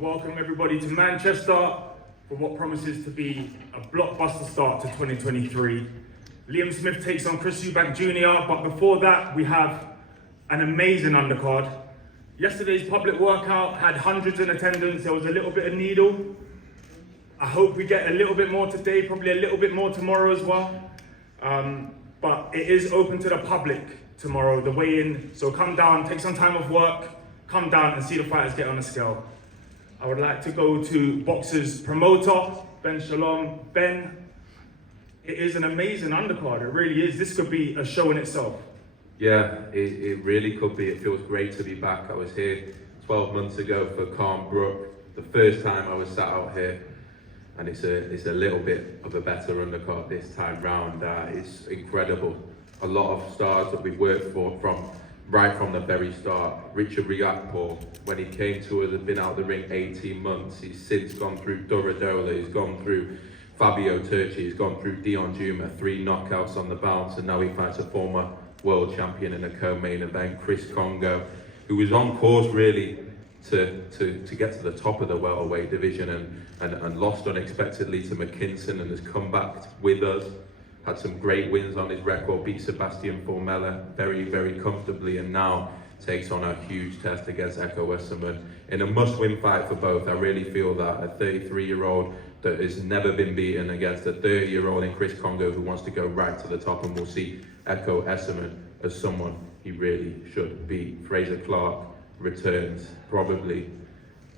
welcome everybody to Manchester for what promises to be a blockbuster start to 2023. Liam Smith takes on Chris Eubank Jr., but before that we have an amazing undercard. Yesterday's public workout had hundreds in attendance. There was a little bit of needle. I hope we get a little bit more today, probably a little bit more tomorrow as well. But it is open to the public tomorrow, the weigh-in. So come down, take some time off work, come down and see the fighters get on the scale. I would like to go to Boxer's promoter, Ben Shalom. Ben, it is an amazing undercard, it really is. This could be a show in itself. Yeah, it really could be. It feels great to be back. I was here 12 months ago for Calm Brook, the first time I was sat out here, and it's a little bit of a better undercard this time round. It's incredible. A lot of stars that we've worked for right from the very start. Richard Riakpo, when he came to us, had been out the ring 18 months. He's since gone through Duradola, he's gone through Fabio Turchi, he's gone through Dion Juma, 3 knockouts on the bounce, and now he fights a former world champion in a co-main event, Chris Congo, who was on course really to get to the top of the welterweight division and lost unexpectedly to McKinson and has come back with us. Had some great wins on his record, beat Sebastian Formella very, very comfortably, and now takes on a huge test against Echo Westerman in a must-win fight for both. I really feel that a 33-year-old that has never been beaten against a 30-year-old in Chris Congo who wants to go right to the top, and we'll see Echo Westerman as someone he really should beat. Frazer Clarke returns, probably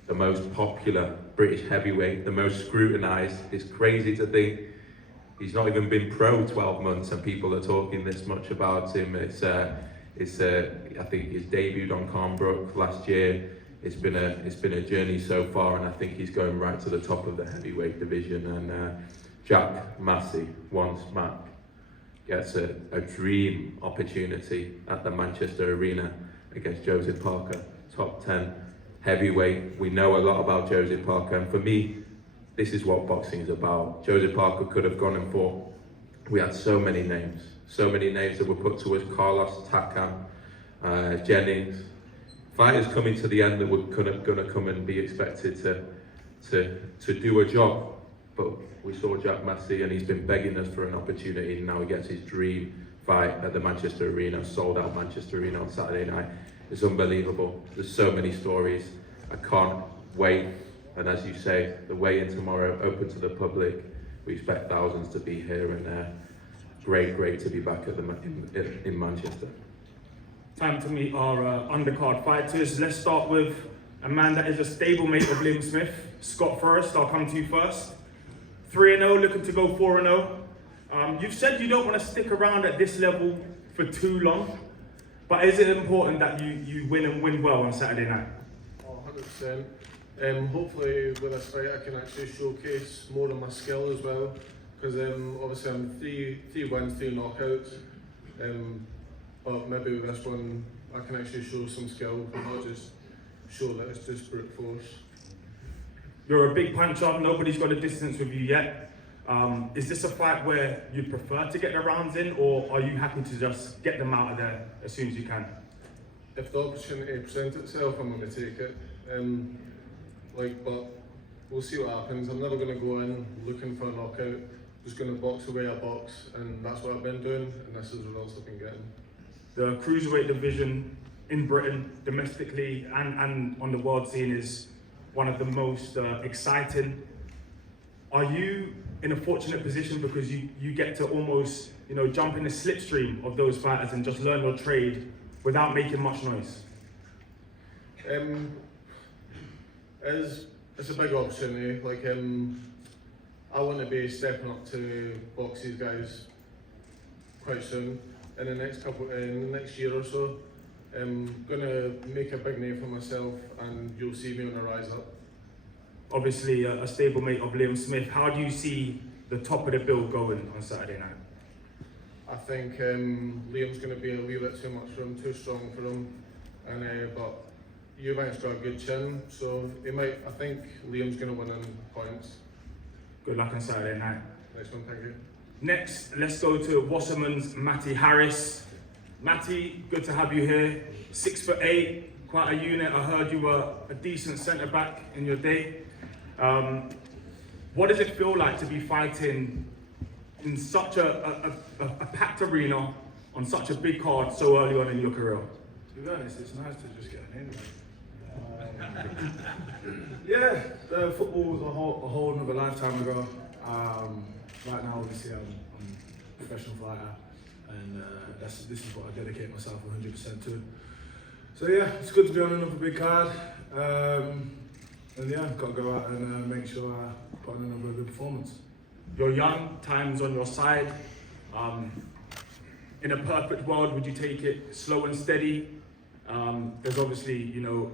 the most popular British heavyweight, the most scrutinised. It's crazy to think he's not even been pro 12 months and people are talking this much about him. I think he's debuted on Calm Brook last year. It's been a journey so far, and I think he's going right to the top of the heavyweight division. And Jack Massey, once Mac, gets a dream opportunity at the Manchester Arena against Joseph Parker, top 10 heavyweight. We know a lot about Joseph Parker, and for me, this is what boxing is about. Joseph Parker could have gone and fought. We had so many names that were put to us: Carlos Takam, Jennings. Fighters coming to the end that were gonna come and be expected to do a job. But we saw Jack Massey, and he's been begging us for an opportunity, and now he gets his dream fight at the Manchester Arena, sold out Manchester Arena on Saturday night. It's unbelievable. There's so many stories. I can't wait. And as you say, the weigh-in tomorrow, open to the public. We expect thousands to be here, and great to be back at in Manchester. Time to meet our undercard fighters. Let's start with a man that is a stablemate of Liam Smith, Scott Forrest. I'll come to you first. 3-0, looking to go 4-0. You've said you don't want to stick around at this level for too long, but is it important that you win and win well on Saturday night? 100%. Hopefully with this fight I can actually showcase more of my skill as well, because obviously I'm 3 wins, 3 knockouts, but maybe with this one I can actually show some skill and not just show that it's just brute force. You're a big puncher, nobody's got a distance with you yet. Is this a fight where you prefer to get the rounds in, or are you happy to just get them out of there as soon as you can? If the opportunity presents itself, I'm going to take it. But we'll see what happens. I'm never going to go in looking for a knockout. I'm just going to box away a box, and that's what I've been doing, and this is the results I've been getting. The cruiserweight division in Britain, domestically and on the world scene, is one of the most exciting. Are you in a fortunate position because you get to almost jump in the slipstream of those fighters and just learn your trade without making much noise? It's a big opportunity. I want to be stepping up to box these guys quite soon. In the next year or so, I'm gonna make a big name for myself, and you'll see me on the rise up. Obviously, a stablemate of Liam Smith. How do you see the top of the bill going on Saturday night? I think Liam's going to be a wee bit too much for him, too strong for him, but Eubank's got a good chin, so I think Liam's going to win in points. Good luck on Saturday night. Nice one, thank you. Next, let's go to Wasserman's Matty Harris. Matty, good to have you here. 6'8", quite a unit. I heard you were a decent centre back in your day. What does it feel like to be fighting in such a packed arena on such a big card so early on in your career? To be honest, it's nice to just get an invite. Yeah, football was a whole another lifetime ago. Right now, obviously, I'm a professional fighter, and this is what I dedicate myself 100% to. So yeah, it's good to be on another big card. And yeah, I've got to go out and make sure I put on another good performance. You're young, time's on your side. In a perfect world, would you take it slow and steady? There's obviously, you know,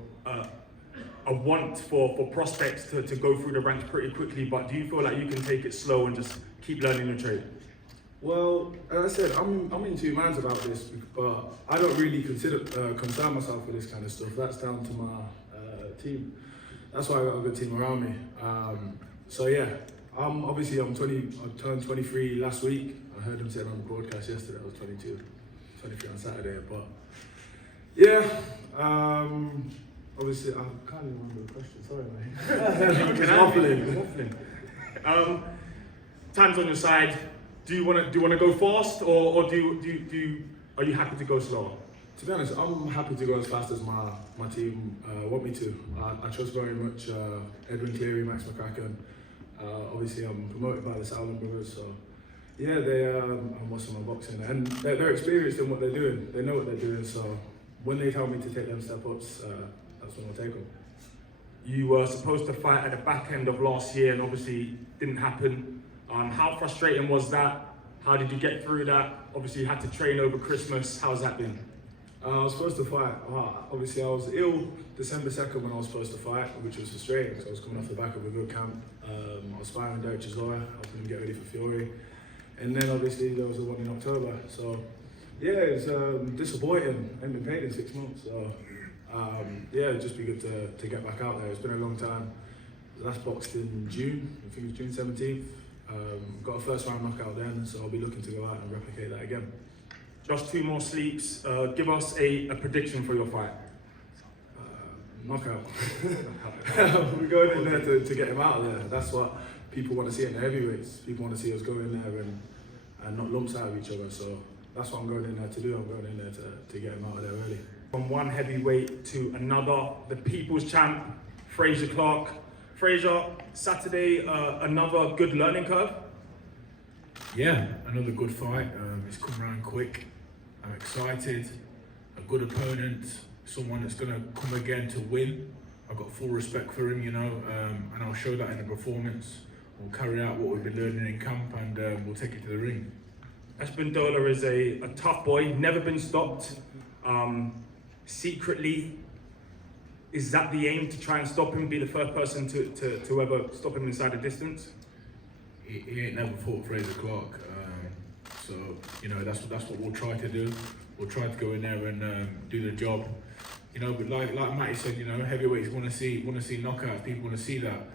a want for prospects to go through the ranks pretty quickly, but do you feel like you can take it slow and just keep learning the trade? Well, as I said, I'm in two minds about this, but I don't really concern myself with this kind of stuff. That's down to my team. That's why I got a good team around me. So yeah, I'm 20. I turned 23 last week. I heard him saying on the broadcast yesterday I was 22, 23 on Saturday. But yeah, obviously I can't even remember the question. Sorry, mate. Waffling. Time's on your side. Do you want to go fast, or are you happy to go slower? To be honest, I'm happy to go as fast as my team want me to. I trust very much Edwin Cleary, Max McCracken. Obviously, I'm promoted by the Southland brothers, so yeah, they I'm watching my boxing, and they're experienced in what they're doing. They know what they're doing, so when they tell me to take them step ups, that's when I'll take them. You were supposed to fight at the back end of last year, and obviously didn't happen. How frustrating was that? How did you get through that? Obviously, you had to train over Christmas. How's that been? I was supposed to fight. Obviously, I was ill December 2nd when I was supposed to fight, which was frustrating because I was coming off the back of a good camp. I was fighting Derek Chisora, helping him get ready for Fury. And then obviously there was the one in October. So yeah, it was disappointing. I haven't been paid in 6 months. So yeah, it'd just be good to get back out there. It's been a long time. Last boxed in June, I think it was June 17th. Got a first round knockout then, so I'll be looking to go out and replicate that again. Just 2 more sleeps. Give us a prediction for your fight. Knockout. We're going in there to get him out of there. That's what people want to see in the heavyweights. People want to see us go in there and not lumps out of each other. So that's what I'm going in there to do. I'm going in there to get him out of there early. From one heavyweight to another, the people's champ, Frazer Clarke. Frazer, Saturday, another good learning curve? Yeah, another good fight. It's come around quick. I'm excited. A good opponent, someone that's going to come again to win. I've got full respect for him, you know, and I'll show that in the performance. We'll carry out what we've been learning in camp, and we'll take it to the ring. Espendola is a tough boy, never been stopped. Secretly, is that the aim, to try and stop him, be the first person to ever stop him inside the distance? He ain't never fought Frazer Clarke, so you know that's what we'll try to do. We'll try to go in there and do the job, you know. But like Matty said, you know, heavyweights want to see knockouts. People want to see that.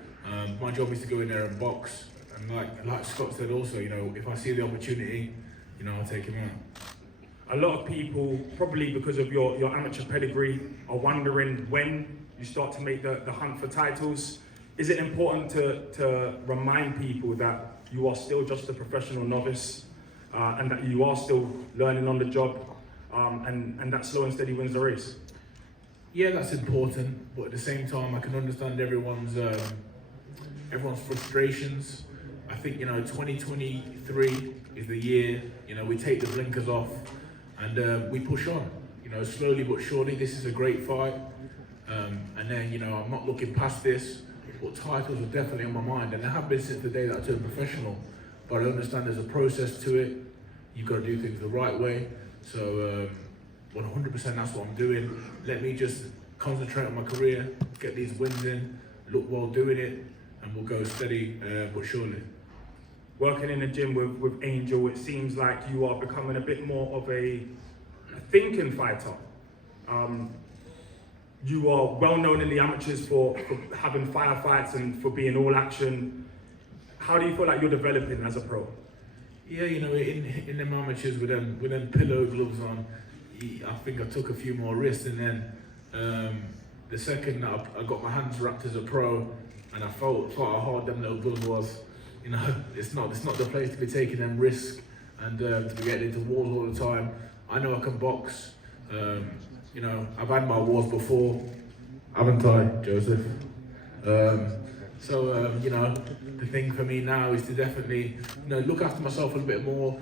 My job is to go in there and box, and like Scott said also, you know, if I see the opportunity, you know, I'll take him out. A lot of people, probably because of your amateur pedigree, are wondering when you start to make the hunt for titles. Is it important to remind people that you are still just a professional novice, and that you are still learning on the job, and that slow and steady wins the race? Yeah, that's important, but at the same time, I can understand everyone's frustrations. I think, you know, 2023 is the year, you know, we take the blinkers off and we push on, you know, slowly but surely. This is a great fight, and then, you know, I'm not looking past this, but titles are definitely on my mind, and they have been since the day that I turned professional. But I understand there's a process to it. You've got to do things the right way. So 100% that's what I'm doing. Let me just concentrate on my career, get these wins in, look well doing it, and we'll go steady but surely. Working in the gym with Angel, it seems like you are becoming a bit more of a thinking fighter. You are well known in the amateurs for having firefights and for being all action. How do you feel like you're developing as a pro? Yeah, you know, in them amateurs with them pillow gloves on, I think I took a few more risks, and then The second that I got my hands wrapped as a pro, and I felt how hard them little guns was. You know, it's not the place to be taking them risks and to be getting into wars all the time. I know I can box. You know, I've had my wars before, haven't I, Joseph? You know, the thing for me now is to definitely, you know, look after myself a little bit more,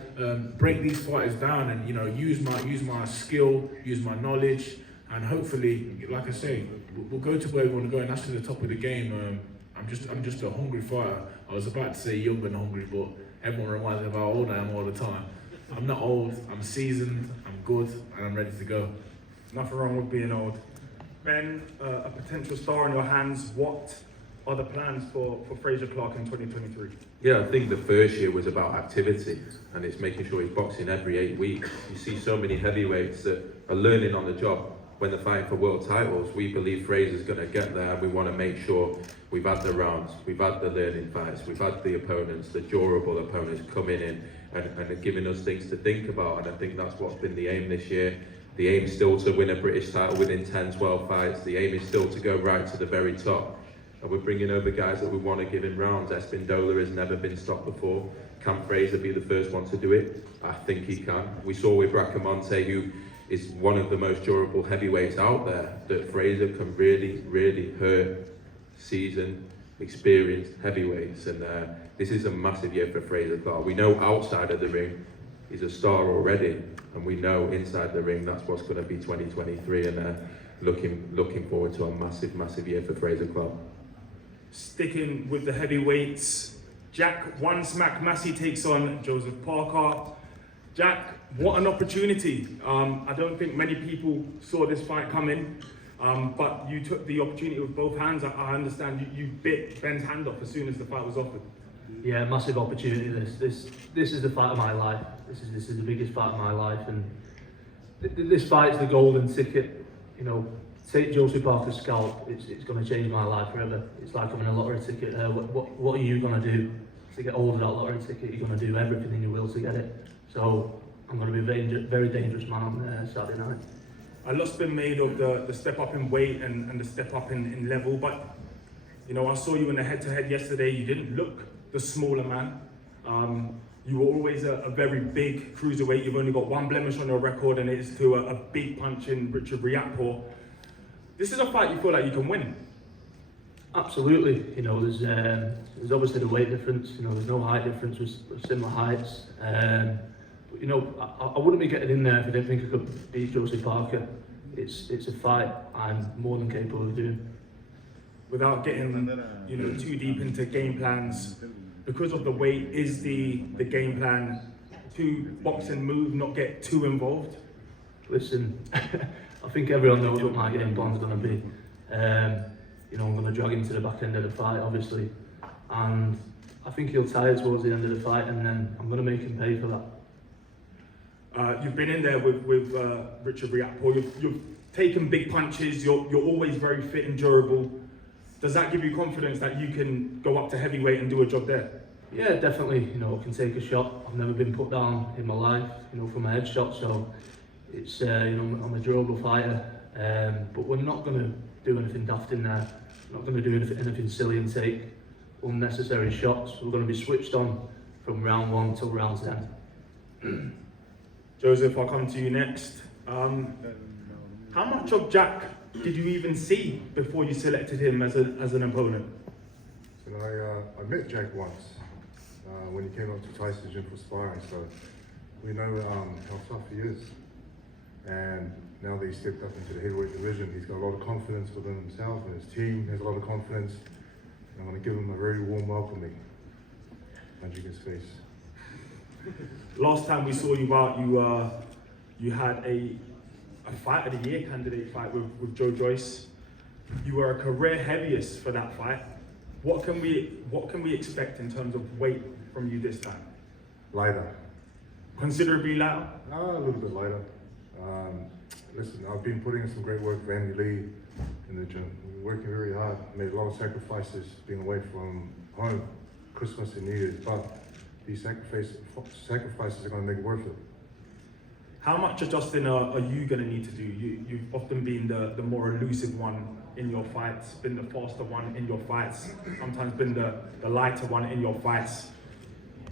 break these fighters down, and you know, use my skill, use my knowledge, and hopefully, like I say, we'll go to where we want to go, and that's to the top of the game. I'm just a hungry fighter. I was about to say young and hungry, but everyone reminds me of how old I am all the time. I'm not old. I'm seasoned. I'm good, and I'm ready to go. Nothing wrong with being old. Ben, a potential star in your hands. What are the plans for Frazer Clarke in 2023? Yeah, I think the first year was about activity, and it's making sure he's boxing every 8 weeks. You see so many heavyweights that are learning on the job when they're fighting for world titles. We believe Frazer's going to get there. We want to make sure we've had the rounds, we've had the learning fights, we've had the opponents, the durable opponents coming in and giving us things to think about. And I think that's what's been the aim this year. The aim is still to win a British title within 10, 12 fights. The aim is still to go right to the very top. And we're bringing over guys that we want to give him rounds. Espindola has never been stopped before. Can Frazer be the first one to do it? I think he can. We saw with Bracamonte, who is one of the most durable heavyweights out there, that Frazer can really, really hurt seasoned, experienced heavyweights. And this is a massive year for Frazer Clarke. We know outside of the ring, he's a star already. And we know inside the ring, that's what's going to be 2023. And looking forward to a massive, massive year for Frazer Clarke. Sticking with the heavyweights, Jack One Smack Massey takes on Joseph Parker. Jack, what an opportunity. I don't think many people saw this fight coming, but you took the opportunity with both hands. I understand you bit Ben's hand off as soon as the fight was offered. Yeah, massive opportunity. This is the fight of my life. This is the biggest fight of my life, and this fight is the golden ticket. You know, take Joseph Parker's scalp. It's going to change my life forever. It's like having a lottery ticket. What are you going to do to get hold of that lottery ticket? You're going to do everything in your will to get it. So I'm going to be a very dangerous man on Saturday night. A lot's been made of the step up in weight and the step up in level, but you know, I saw you in the head-to-head yesterday. You didn't look the smaller man. You were always a very big cruiserweight. You've only got one blemish on your record, and it is to a big punch in Richard Riakporhe. This is a fight you feel like you can win. Absolutely. You know, there's obviously the weight difference. You know, there's no height difference with similar heights. But you know, I wouldn't be getting in there if I didn't think I could beat Joseph Parker. It's a fight I'm more than capable of doing. Without getting too deep into game plans, because of the weight, is the game plan to box and move, not get too involved? Listen, I think everyone knows what my game plan's going to be. You know, I'm going to drag him to the back end of the fight, obviously, and I think he'll tire towards the end of the fight, and then I'm going to make him pay for that. You've been in there with Richard Riakporhe. You've taken big punches. You're always very fit and durable. Does that give you confidence that you can go up to heavyweight and do a job there? Yeah, definitely. You know, I can take a shot. I've never been put down in my life, you know, from a headshot. So it's you know, I'm a durable fighter. But we're not going to do anything daft in there. We're not going to do anything silly and take unnecessary shots. We're going to be switched on from round 1 till round 10. Joseph, I'll come to you next. How much of Jack did you even see before you selected him as an opponent? So I met Jack once when he came up to Tyson's gym for sparring, so we know how tough he is. And now that he's stepped up into the heavyweight division, he's got a lot of confidence within himself, and his team has a lot of confidence. And I'm going to give him a very warm welcoming. Punching his face. Last time we saw you out, you had a fight of the year candidate fight with Joe Joyce. You were a career heaviest for that fight. What can we expect in terms of weight from you this time? Lighter. Considerably lighter? A little bit lighter. Listen, I've been putting in some great work for Andy Lee in the gym. We're working very hard. Made a lot of sacrifices being away from home, Christmas and New Year's, but these sacrifices are going to make it worth it. How much adjusting are you going to need to do? You've often been the more elusive one in your fights, been the faster one in your fights, sometimes been the lighter one in your fights.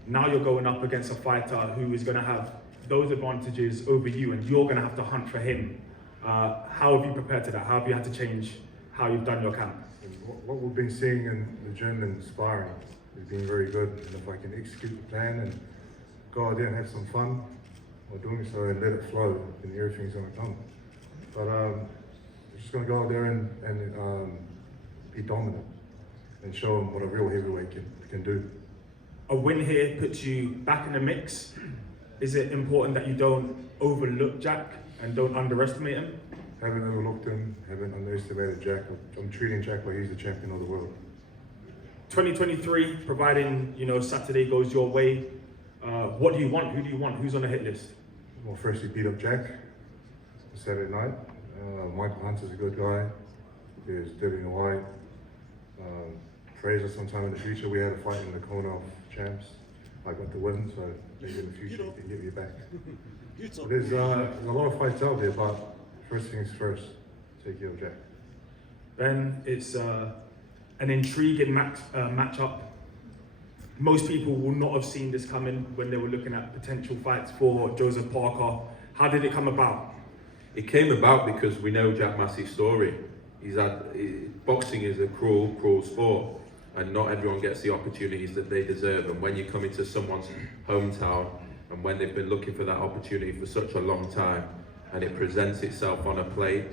Now you're going up against a fighter who is going to have those advantages over you, and you're going to have to hunt for him. How have you prepared to that? How have you had to change how you've done your camp? And what we've been seeing in the gym and sparring has been very good. And if I can execute the plan and go out there and have some fun while doing so and let it flow, then everything's going to come. But I'm just going to go out there and be dominant and show them what a real heavyweight can do. A win here puts you back in the mix. Is it important that you don't overlook Jack and don't underestimate him? Haven't overlooked him, haven't underestimated Jack. I'm treating Jack like he's the champion of the world. 2023, providing Saturday goes your way, what do you want? Who do you want? Who's on the hit list? Well, firstly, beat up Jack Saturday night. Michael Hunter's a good guy. There's Debbie White. Frazer, sometime in the future, we had a fight in the corner of champs. I got the win, so maybe in the future you can get me back. There's a lot of fights out there, but first things first, take care of Jack. Ben, it's an intriguing matchup. Most people will not have seen this coming when they were looking at potential fights for Joseph Parker. How did it come about? It came about because we know Jack Massey's story. Boxing is a cruel sport, and not everyone gets the opportunities that they deserve. And when you come into someone's hometown, and when they've been looking for that opportunity for such a long time, and it presents itself on a plate,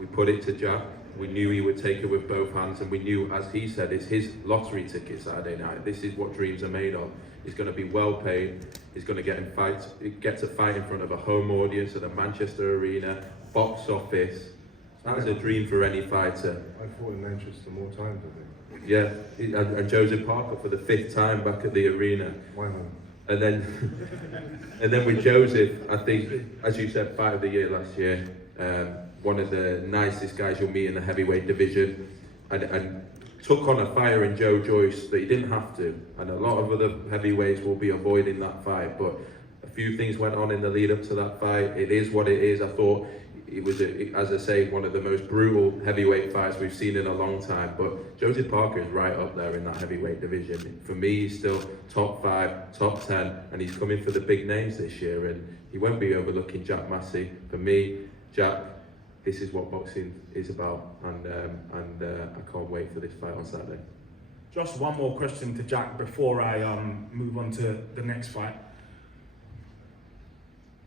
we put it to Jack. We knew he would take it with both hands, and we knew, as he said, it's his lottery ticket Saturday night. This is what dreams are made of. He's going to be well paid. He's going to get to fight in front of a home audience at the Manchester Arena, box office. That is a dream for any fighter. I fought in Manchester more times, I think. Yeah, and Joseph Parker for the 5th time back at the arena. My home. And then with Joseph, I think, as you said, fight of the year last year. One of the nicest guys you'll meet in the heavyweight division, and took on a fire in Joe Joyce that he didn't have to. And a lot of other heavyweights will be avoiding that fight, but a few things went on in the lead up to that fight. It is what it is. I thought it was, as I say, one of the most brutal heavyweight fights we've seen in a long time. But Joseph Parker is right up there in that heavyweight division. For me, he's still top 5, top 10, and he's coming for the big names this year. And he won't be overlooking Jack Massey. For me, Jack, this is what boxing is about, and I can't wait for this fight on Saturday. Just one more question to Jack before I move on to the next fight.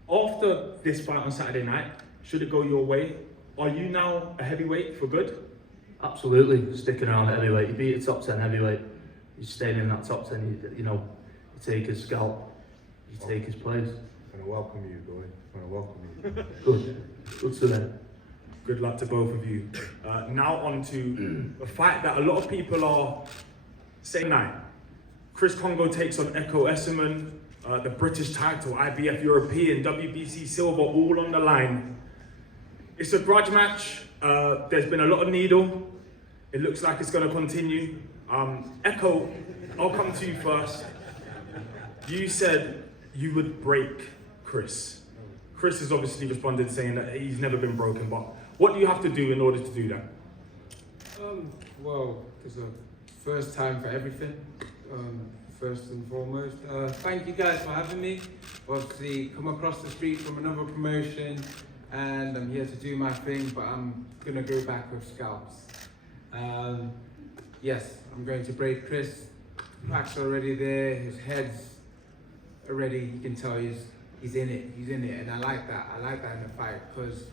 After this fight on Saturday night, should it go your way, are you now a heavyweight for good? Absolutely, sticking around at heavyweight. You beat a top 10 heavyweight, you're staying in that top 10, you take his scalp, you take his place. I'm going to welcome you, boy. I'm going to welcome you. Good to them. Good luck to both of you. Now on to a fight that a lot of people are saying tonight. Chris Kongo takes on Echo Esserman, the British title, IBF European, WBC silver, all on the line. It's a grudge match. There's been a lot of needle. It looks like it's going to continue. Echo, I'll come to you first. You said you would break Chris. Chris has obviously responded saying that he's never been broken, but what do you have to do in order to do that? Well, there's a first time for everything, first and foremost. Thank you guys for having me. Obviously, come across the street from another promotion, and I'm here to do my thing, but I'm going to go back with scalps. Yes, I'm going to break Chris. Clarke's already there, his head's already, you can tell he's in it, and I like that in the fight, because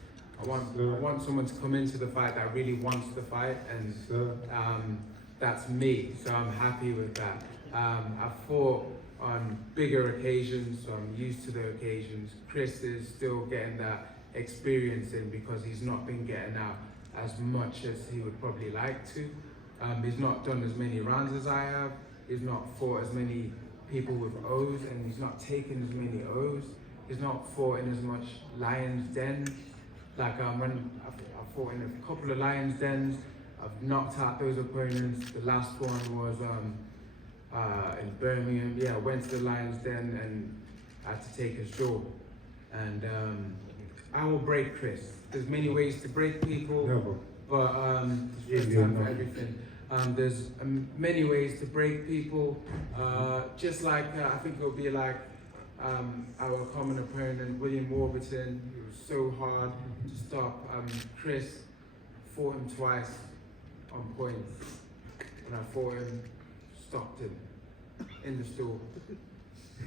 I want someone to come into the fight that really wants the fight, and that's me, so I'm happy with that. I've fought on bigger occasions, so I'm used to the occasions. Chris is still getting that experience in because he's not been getting out as much as he would probably like to. He's not done as many rounds as I have, he's not fought as many people with O's, and he's not taken as many O's. He's not fought in as much Lions Den. Like when I've fought in a couple of Lions Dens, I've knocked out those opponents. The last one was in Birmingham. Yeah, I went to the Lions Den and I had to take his jaw. and I will break Chris. There's many ways to break people, Never. but there's Yeah, time for no. everything. There's many ways to break people. Just like I think it'll be like our common opponent William Warburton. It was so hard to stop. Chris fought him twice on points. When I fought him, stopped him in the store.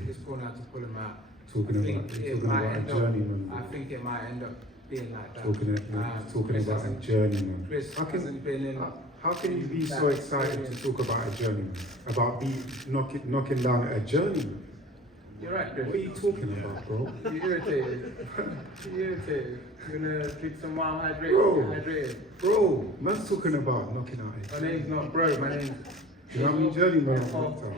Just going out to pull him out. Talking I think about it might end up. journeyman. I think it might end up being like that. Talking Chris about a hasn't- journeyman. Chris How can- hasn't been in. How can you be so excited to talk about a journeyman? About knocking down a journeyman? You're right, Chris. What are you talking about, bro? You're irritated. You're irritated. You're gonna drink some while Bro. hydrated. Bro, man's talking about knocking out My name's not bro, my name's Do you know how many journeymen I've knocked out?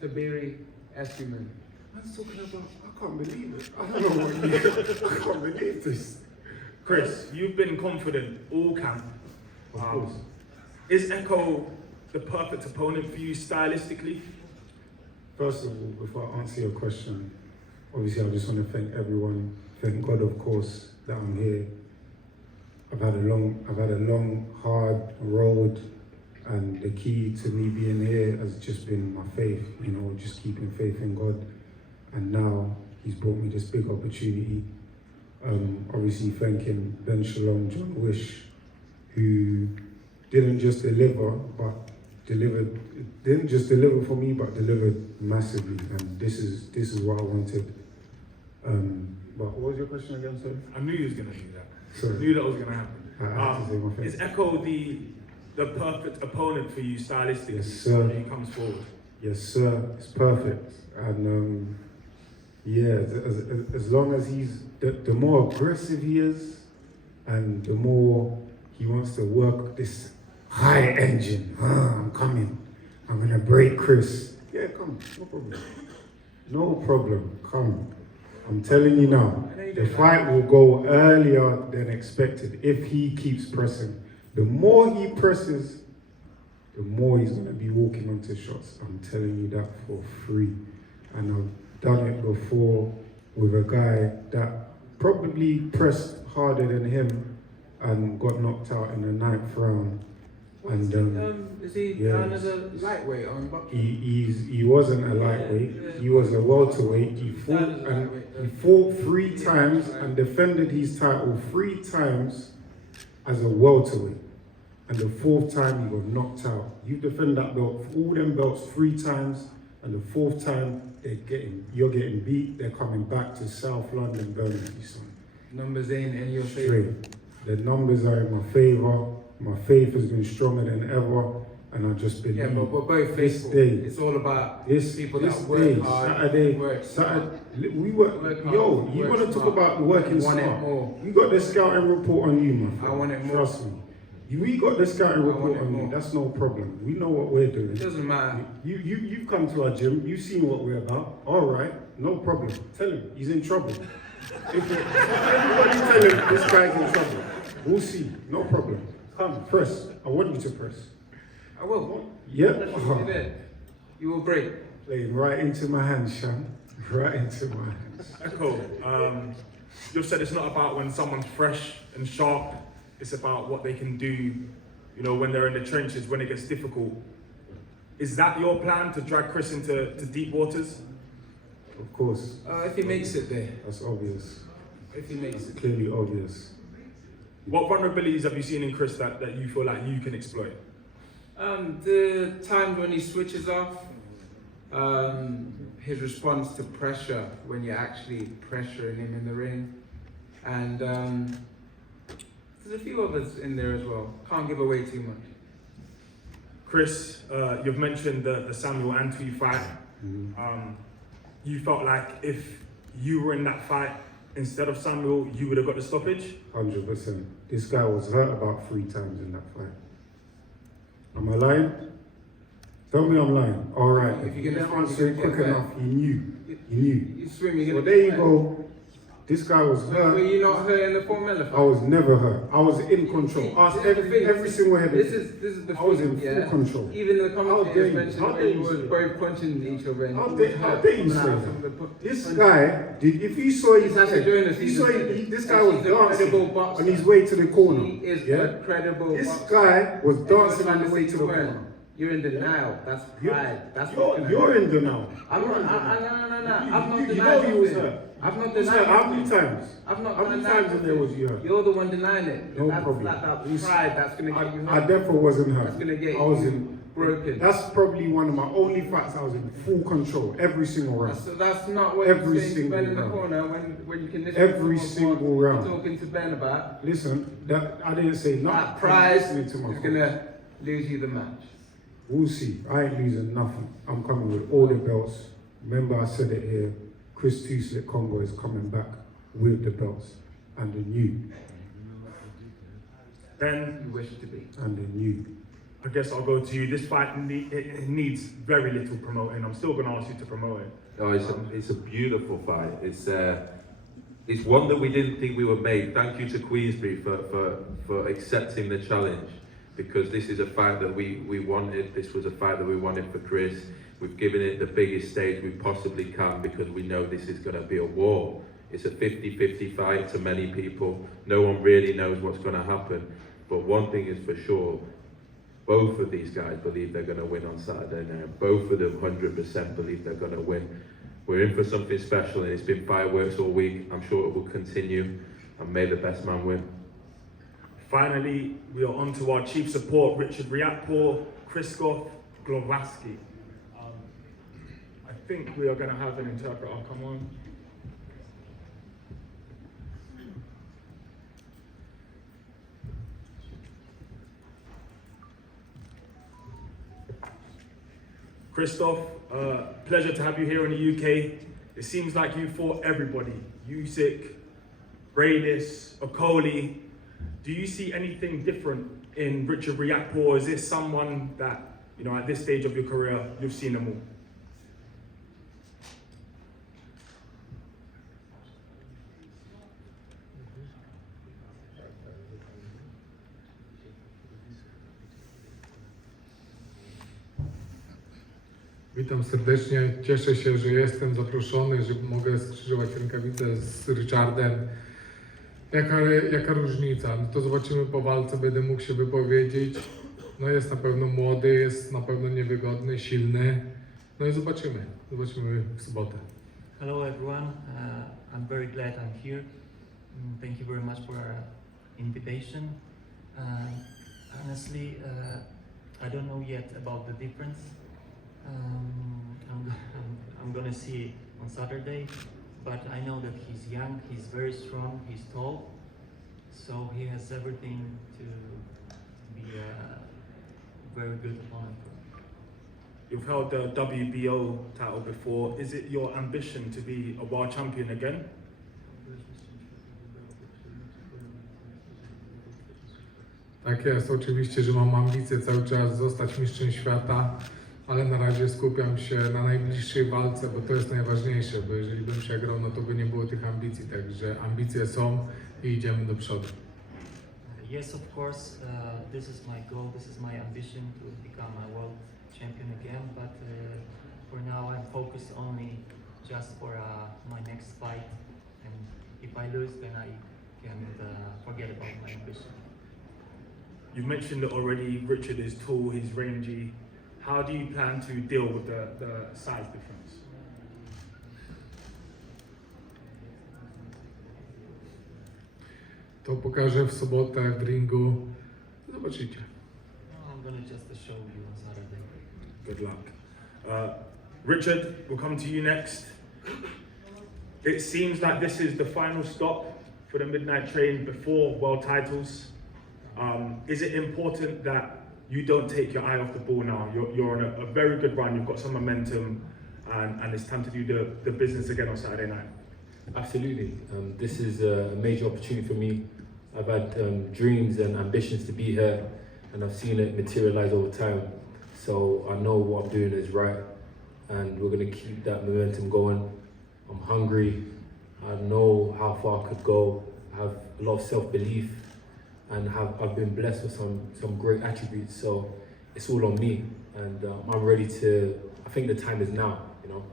Tabiri Eskuman. Man's talking about, I can't believe it. I don't know what you, I can't believe this. Chris, you've been confident all camp. Of course. Is Echo the perfect opponent for you stylistically? First of all, before I answer your question, obviously I just want to thank everyone. Thank God, of course, that I'm here. I've had a long, hard road, and the key to me being here has just been my faith. You know, just keeping faith in God. And now He's brought me this big opportunity. Obviously thanking Ben Shalom, John Wish, who didn't just deliver, but didn't just deliver for me, but delivered massively. And this is what I wanted. But what was your question again, sir? I knew you was going to do that. Sorry. I knew that was going to I had to happen. say my face. Is Echo the perfect opponent for you stylistically Yes, sir. when he comes forward? Yes, sir. It's perfect. And yeah, as long as he's the more aggressive he is, and the more he wants to work this high engine. I'm coming. I'm gonna break Chris. Yeah, come. No problem. No problem. Come. I'm telling you now, the fight will go earlier than expected if he keeps pressing. The more he presses, the more he's gonna be walking onto shots. I'm telling you that for free. And I've done it before with a guy that probably pressed harder than him and got knocked out in the 9th round. And Is he yeah, down as a lightweight on boxing? he wasn't a lightweight. He was a welterweight. He fought 3 times and defended his title 3 times as a welterweight. And the 4th time he got knocked out. You defend that belt, all them belts 3 times, and the 4th time you're getting beat. They're coming back to South London, Birmingham, son. Numbers ain't in your favor. Straight. The numbers are in my favor. My faith has been stronger than ever, and I just believe. Yeah, but we're both this faithful. day, It's all about this people this that day, work hard. Saturday, we work. Work hard, Yo, you work want to talk smart, about working want it smart? more. You got the scouting report on you, my friend. I want it more. Trust me. We got the scouting I want report it on you. more. That's no problem. We know what we're doing. It doesn't matter. You've come to our gym. You've seen what we're about. All right, no problem. Tell him he's in trouble. Everybody tell him this guy's in trouble. We'll see. No problem. Come, press. I want you to press. I will. Yep. Let's do that. You will break. Playing right into my hands, Sean. Right into my hands. Echo, you've said it's not about when someone's fresh and sharp. It's about what they can do, you know, when they're in the trenches, when it gets difficult. Is that your plan, to drag Chris into deep waters? Of course. If he makes it there. That's obvious. If he makes it. Clearly obvious. What vulnerabilities have you seen in Chris that you feel like you can exploit? The times when he switches off, his response to pressure when you're actually pressuring him in the ring, and there's a few others in there as well. Can't give away too much. Chris, you've mentioned the Samuel Antwi fight. You felt like if you were in that fight instead of Samuel, you would have got the stoppage? 100%. This guy was hurt about 3 times in that fight. Am I lying? Tell me I'm lying. All right. If you're gonna answer it swim, quick you're enough, he knew. He knew. You swim, you're So gonna there you get go. This guy was hurt. Were you not hurt in the Formula fight? I was never hurt. I was in control. Ask every single head. This is the I was in thing, yeah? full control. Even the How commentators dare you? mentioned How when dare you you were say that? both punching each other and How you dare was how hurt dare you coming say out from the that? This guy, if you saw his He's had to head, join us, you he's saw a- this guy and was he's a credible dancing boxer. on his way to the corner. He is Yeah? a credible This boxer. guy was And you're dancing trying on the to way say to you the weren't. corner. You're in denial. That's pride. That's what You're in denial. I'm not. No. I've not You denied know he was nothing. hurt. I've not Was denied hurt how many nothing. times? I've not How many denied times in there was you nothing. hurt? You're the one denying it. No That's problem. that pride that's gonna get you I hurt. definitely wasn't hurt. That's gonna get I was you in broken. That's probably one of my only fights I was in full control every single round. That's not what Every you're saying to Ben single in the round. corner when you can listen Every to what single you're round. talking to Ben about. Listen, that I didn't say That nothing. pride Listening to my is gonna lose you the match. We'll see. I ain't losing nothing. I'm coming with all the belts. Remember I said it here. Chris Two-Slip Congo is coming back with the belts and the new. Ben, You wish to be. And the new. I guess I'll go to you. This fight it needs very little promoting. I'm still going to ask you to promote it. Oh, it's a beautiful fight. It's one that we didn't think we were made. Thank you to Queensbury for accepting the challenge, because this is a fight that we wanted. This was a fight that we wanted for Chris. We've given it the biggest stage we possibly can because we know this is going to be a war. It's a 50-50 fight to many people. No one really knows what's going to happen. But one thing is for sure, both of these guys believe they're going to win on Saturday night. Both of them 100% believe they're going to win. We're in for something special, and it's been fireworks all week. I'm sure it will continue, and may the best man win. Finally, we are on to our chief support, Richard Riakpo, Krzysztof Glowaski. I think we are going to have an interpreter come on. Krzysztof, pleasure to have you here in the UK. It seems like you fought everybody. Usyk, Bradis, Okoli. Do you see anything different in Richard Riakpo, or is this someone that, you know, at this stage of your career, you've seen them all? Witam serdecznie, cieszę się, że jestem zaproszony, że mogę skrzyżować rękawice z Richardem. Jaka różnica? No to zobaczymy po walce, będę mógł się wypowiedzieć. No jest na pewno młody, jest na pewno niewygodny, silny. No i zobaczymy w sobotę. Hello everyone, I'm very glad I'm here. Thank you very much for our invitation. Honestly, I don't know yet about the difference. I'm gonna see on Saturday, but I know that he's young, he's very strong, he's tall, so he has everything to be a very good opponent for me. You've held the WBO title before. Is it your ambition to be a world champion again? Tak jest, oczywiście, że mam ambicje cały czas zostać mistrzem świata, ale na razie skupiam się na najbliższej walce, bo to jest najważniejsze, bo jeżeli bym przegrał, no to by nie było tych ambicji, także ambicje są i idziemy do przodu. Yes, of course, this is my goal, this is my ambition to become a world champion again, but for now I'm focused only just for my next fight, and if I lose, then I can forget about my ambition. You've mentioned it already, Richard is tall, he's rangy. How do you plan to deal with the size difference? To pokażę w sobotę w ringu, zobaczycie. I'm gonna just show you on Saturday. Good luck. Richard, we'll come to you next. It seems like this is the final stop for the midnight train before world titles. Is it important that you don't take your eye off the ball now? You're on a very good run, you've got some momentum, and it's time to do the business again on Saturday night. Absolutely. This is a major opportunity for me. I've had dreams and ambitions to be here, and I've seen it materialize over time. So I know what I'm doing is right, and we're going to keep that momentum going. I'm hungry, I know how far I could go. I have a lot of self-belief, and I've been blessed with some great attributes. So it's all on me, and I'm ready to. I think the time is now. You know,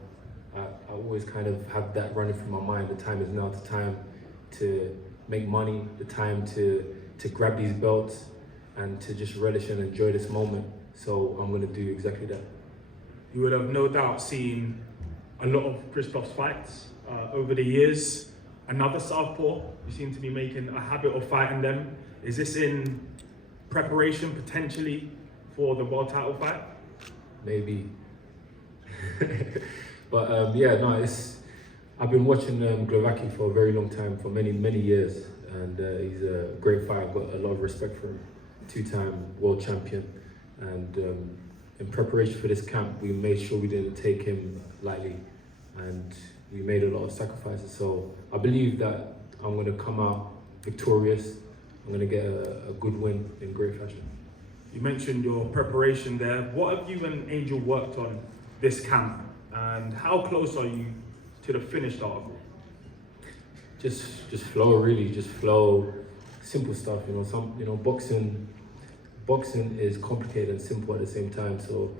I always kind of have that running through my mind. The time is now. The time to make money. The time to grab these belts and to just relish and enjoy this moment. So I'm gonna do exactly that. You would have no doubt seen a lot of Christoph's fights over the years. Another southpaw, you seem to be making a habit of fighting them. Is this in preparation potentially for the world title fight? Maybe. But yeah, no, I've been watching Clarke for a very long time, for many years, and he's a great fighter. I've got a lot of respect for him. 2-time world champion, and in preparation for this camp, we made sure we didn't take him lightly, and we made a lot of sacrifices. So I believe that I'm going to come out victorious. I'm going to get a good win in great fashion. You mentioned your preparation there. What have you and Angel worked on this camp, and how close are you to the finished article? Just flow, really, just flow. Simple stuff, boxing is complicated and simple at the same time. So,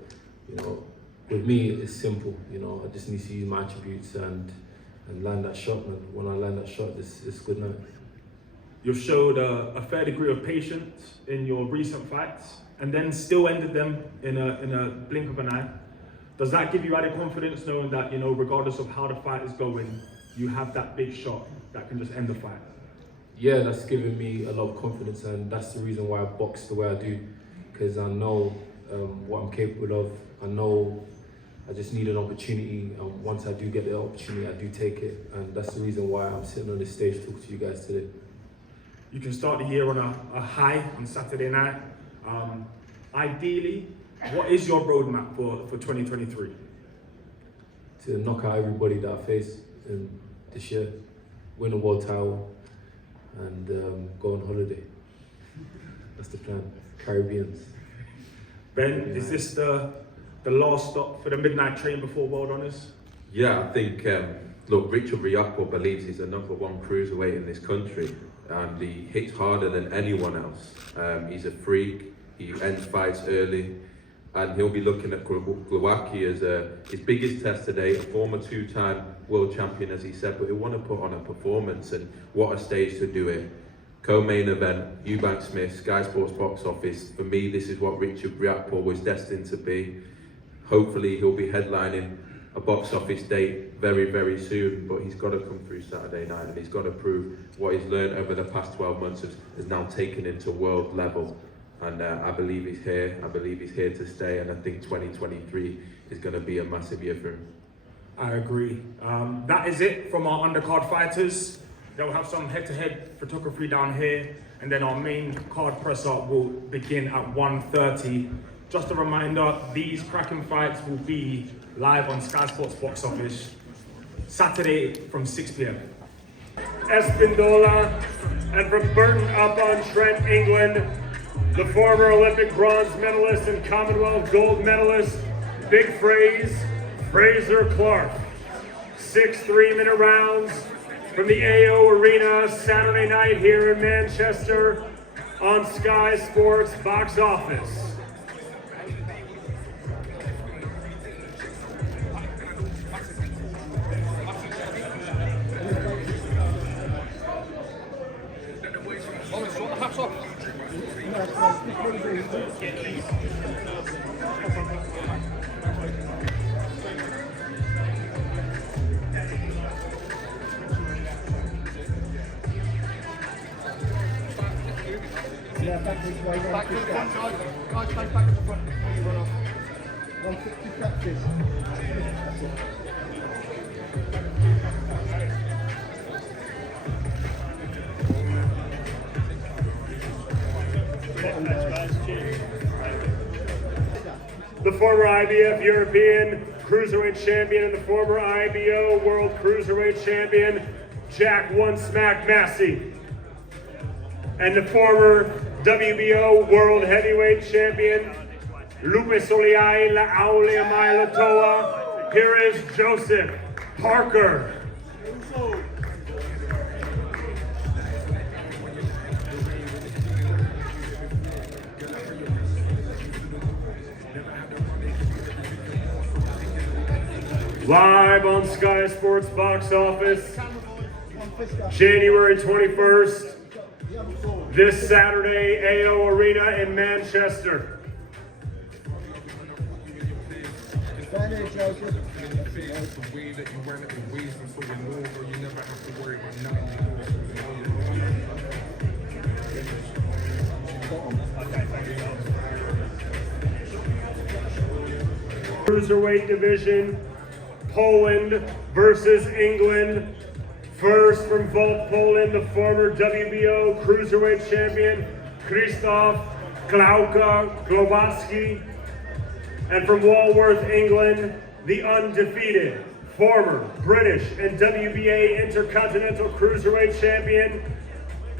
with me, it's simple. I just need to use my attributes and land that shot. And when I land that shot, it's good night. You've showed a fair degree of patience in your recent fights, and then still ended them in a blink of an eye. Does that give you added confidence, knowing that regardless of how the fight is going, you have that big shot that can just end the fight? Yeah, that's given me a lot of confidence, and that's the reason why I box the way I do, because I know what I'm capable of. I know I just need an opportunity, and once I do get the opportunity, I do take it, and that's the reason why I'm sitting on this stage talking to you guys today. You can start the year on a high on Saturday night. Ideally, what is your roadmap for 2023? To knock out everybody that I face in this year, win a world title, and go on holiday. That's the plan. Caribbeans. Ben, is this the last stop for the midnight train before World Honours? Yeah, I think, look, Richard Riapo believes he's the #1 cruiserweight in this country, and he hits harder than anyone else. He's a freak, he ends fights early, and he'll be looking at Clarke as his biggest test today, a former 2-time world champion, as he said, but he'll want to put on a performance, and what a stage to do it. Co-main event, Eubank Smith, Sky Sports Box Office. For me, this is what Richard Riapo was destined to be. Hopefully he'll be headlining a box office date very, very soon, but he's got to come through Saturday night, and he's got to prove what he's learned over the past 12 months has now taken him to world level. And I believe he's here. I believe he's here to stay, and I think 2023 is going to be a massive year for him. I agree. That is it from our undercard fighters. They'll have some head-to-head photography down here, and then our main card press-up will begin at 1:30. Just a reminder, these cracking fights will be live on Sky Sports Box Office Saturday from 6 p.m. Espindola, and from Burton-upon-Trent, England, the former Olympic bronze medalist and Commonwealth gold medalist, Big Frazer Clarke. 6 3-minute rounds from the AO Arena Saturday night here in Manchester on Sky Sports Box Office. The former IBF European Cruiserweight Champion and the former IBO World Cruiserweight Champion, Jack One Smack Massey. And the former WBO World Heavyweight Champion, Lupe Soliai La'auleamai Latoa. Here is Joseph Parker. Live on Sky Sports box office, January 21st, this Saturday, AO Arena in Manchester. Cruiserweight division, Poland versus England. First from Volk, Poland, the former WBO Cruiserweight champion, Krzysztof Clarke Glowacki. And from Walworth, England, the undefeated former British and WBA Intercontinental Cruiserweight champion,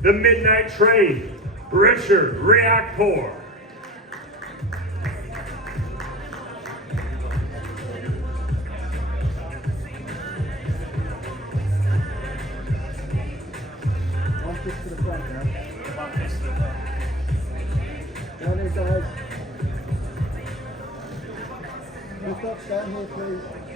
the Midnight Train, Richard Riakporhe. Stand here, please.